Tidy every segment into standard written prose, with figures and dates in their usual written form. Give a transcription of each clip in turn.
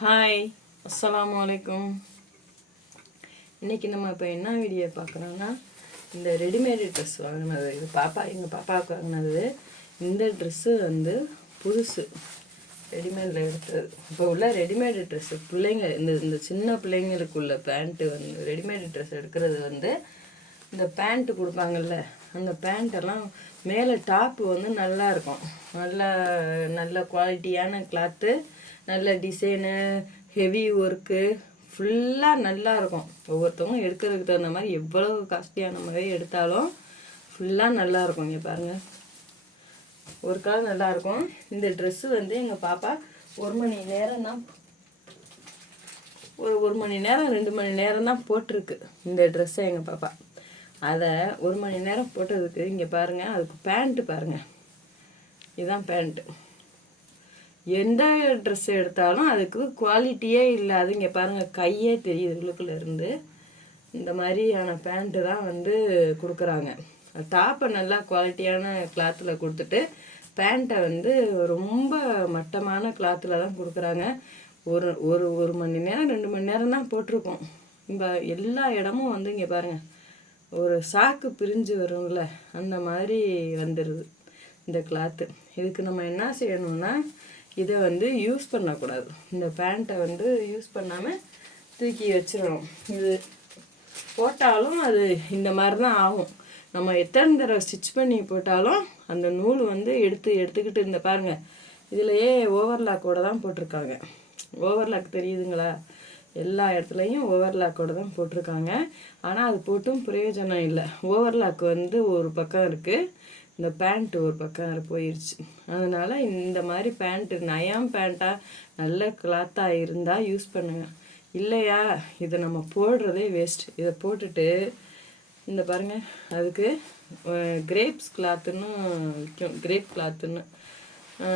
Hi, அஸ்ஸலாமு அலைக்கும். இன்றைக்கி நம்ம இப்போ என்ன வீடியோ பார்க்குறோன்னா, இந்த ரெடிமேடு ட்ரெஸ் வாங்கினது. இது எங்கள் பாப்பாவுக்கு வாங்கினது. இந்த ட்ரெஸ்ஸு வந்து புதுசு, ரெடிமேடில் எடுத்தது. இப்போ உள்ள ரெடிமேடு ட்ரெஸ்ஸு பிள்ளைங்க இந்த சின்ன பிள்ளைங்களுக்குள்ள பேண்ட்டு வந்து ரெடிமேடு ட்ரெஸ் எடுக்கிறது வந்து இந்த பேண்ட்டு கொடுப்பாங்கல்ல, அந்த பேண்ட்டெல்லாம் மேலே டாப்பு வந்து நல்லாயிருக்கும். நல்ல குவாலிட்டியான கிளாத்து, நல்ல டிசைனு, ஹெவி ஒர்க்கு, ஃபுல்லாக நல்லாயிருக்கும். ஒவ்வொருத்தவங்க எடுக்கிறதுக்கு தகுந்த மாதிரி எவ்வளவு காஸ்ட்லியான மாதிரி எடுத்தாலும் ஃபுல்லாக நல்லாயிருக்கும். இங்கே பாருங்கள், ஒரு கலர் நல்லாயிருக்கும். இந்த ட்ரெஸ்ஸு வந்து எங்கள் பாப்பா ஒரு மணி நேரம் தான், ஒரு மணி நேரம் 2 மணி நேரம் தான் போட்டிருக்கு இந்த ட்ரெஸ்ஸை எங்கள் பாப்பா. அதை 1 மணி நேரம் போட்டதுக்கு இங்கே பாருங்கள், அதுக்கு பேண்ட்டு பாருங்கள், இதுதான் பேண்ட்டு. எந்த ட்ரெஸ் எடுத்தாலும் அதுக்கு குவாலிட்டியே இல்லை. அது இங்கே பாருங்கள், கையே தெரியுது உள்ளுக்குள்ளே இருந்து. இந்த மாதிரியான பேண்ட்டு தான் வந்து கொடுக்குறாங்க. டாப்பை நல்லா குவாலிட்டியான கிளாத்தில் கொடுத்துட்டு பேண்ட்டை வந்து ரொம்ப மட்டமான கிளாத்தில் தான் கொடுக்குறாங்க. ஒரு மணி நேரம் 2 மணி நேரம் தான் போட்டிருக்கோம். இப்போ எல்லா இடமும் வந்து இங்கே பாருங்கள், ஒரு சாக்கு பிரிஞ்சு வரும்ல, அந்த மாதிரி வந்துடுது இந்த கிளாத்து. இதுக்கு நம்ம என்ன செய்யணும்னா, இதை வந்து யூஸ் பண்ணக்கூடாது. இந்த பேண்ட்டை வந்து யூஸ் பண்ணாமல் தூக்கி வச்சிடணும். இது போட்டாலும் அது இந்த மாதிரி தான் ஆகும். நம்ம எத்தனை தடவை ஸ்டிச் பண்ணி போட்டாலும் அந்த நூல் வந்து எடுத்துக்கிட்டு இந்த பாருங்கள், இதுலையே ஓவர்லாக்கோடு தான் போட்டிருக்காங்க. ஓவர்லாக் தெரியுதுங்களா? எல்லா இடத்துலையும் ஓவர்லாக்கோடு தான் போட்டிருக்காங்க. ஆனால் அது போட்டும் பிரயோஜனம் இல்லை. ஓவர்லாக் வந்து ஒரு பக்கம் இருக்குது, இந்த பேண்ட்டு ஒரு பக்கம் போயிடுச்சு. அதனால் இந்த மாதிரி பேண்ட்டு நயம் பேண்ட்டாக நல்ல கிளாத்தாக இருந்தால் யூஸ் பண்ணுங்கள். இல்லையா, இதை நம்ம போடுறதே வேஸ்ட். இதை போட்டுட்டு இந்த பாருங்கள், அதுக்கு கிரேப்ஸ் கிளாத்துன்னு விற்கும், கிரேப் கிளாத்துன்னு.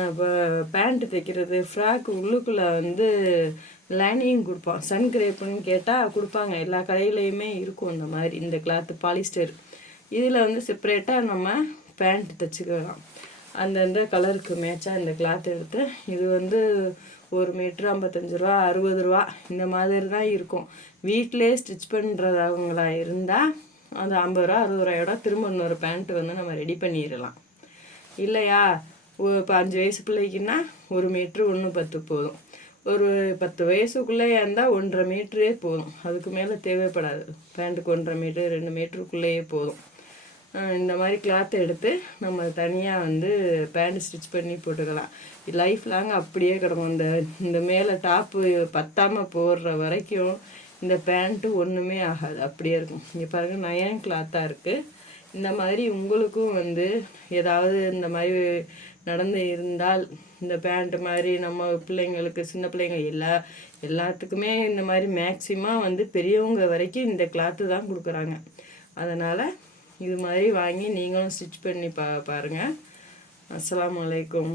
இப்போ பேண்ட்டு தைக்கிறது, ஃப்ராக் உள்ளுக்குள்ளே வந்து லைனிங் கொடுப்பான், சன் கிரேப்புன்னு கேட்டால் கொடுப்பாங்க. எல்லா கடையிலையுமே இருக்கும் இந்த மாதிரி இந்த கிளாத்து, பாலிஸ்டர். இதில் வந்து செப்பரேட்டாக நம்ம பேண்ட் தைச்சிக்கலாம். அந்தந்த கலருக்கு மேட்சாக இந்த கிளாத் எடுத்து, இது வந்து 1 மீட்ரு 55 ரூபா 60 ரூபா இந்த மாதிரி தான் இருக்கும். வீட்டிலே ஸ்டிச் பண்ணுறவங்களா இருந்தால் அந்த 50 ரூபா 60 ரூபாயோட திரும்ப இன்னொரு பேண்ட்டு வந்து நம்ம ரெடி பண்ணிடலாம். இல்லையா, இப்போ 5 வயசு பிள்ளைக்குன்னா 1 மீட்ரு 1:10 போதும். ஒரு 10 வயசுக்குள்ளே இருந்தால் 1.5 மீட்டரே போதும். அதுக்கு மேலே தேவைப்படாது. பேண்ட்டுக்கு 1.5 மீட்ரு 2 மீட்டருக்குள்ளேயே போதும். இந்த மாதிரி கிளாத்தை எடுத்து நம்ம தனியாக வந்து பேண்ட் ஸ்டிச் பண்ணி போட்டுக்கலாம். லைஃப் லாங் அப்படியே கிடக்கும். இந்த மேலே டாப்பு பத்தாமல் போடுற வரைக்கும் இந்த பேண்ட்டு ஒன்றுமே ஆகாது, அப்படியே இருக்கும். இங்கே பாருங்கள், நயன் கிளாத்தாக இருக்குது. இந்த மாதிரி உங்களுக்கும் வந்து ஏதாவது இந்த மாதிரி நடந்து இருந்தால், இந்த பேண்ட்டு மாதிரி நம்ம பிள்ளைங்களுக்கு, சின்ன பிள்ளைங்க எல்லாத்துக்குமே இந்த மாதிரி மேக்சிமம் வந்து பெரியவங்க வரைக்கும் இந்த கிளாத்து தான் கொடுக்குறாங்க. அதனால் இது மாதிரி வாங்கி நீங்களும் ஸ்டிச் பண்ணி பாருங்கள். அஸ்ஸலாமு அலைக்கும்.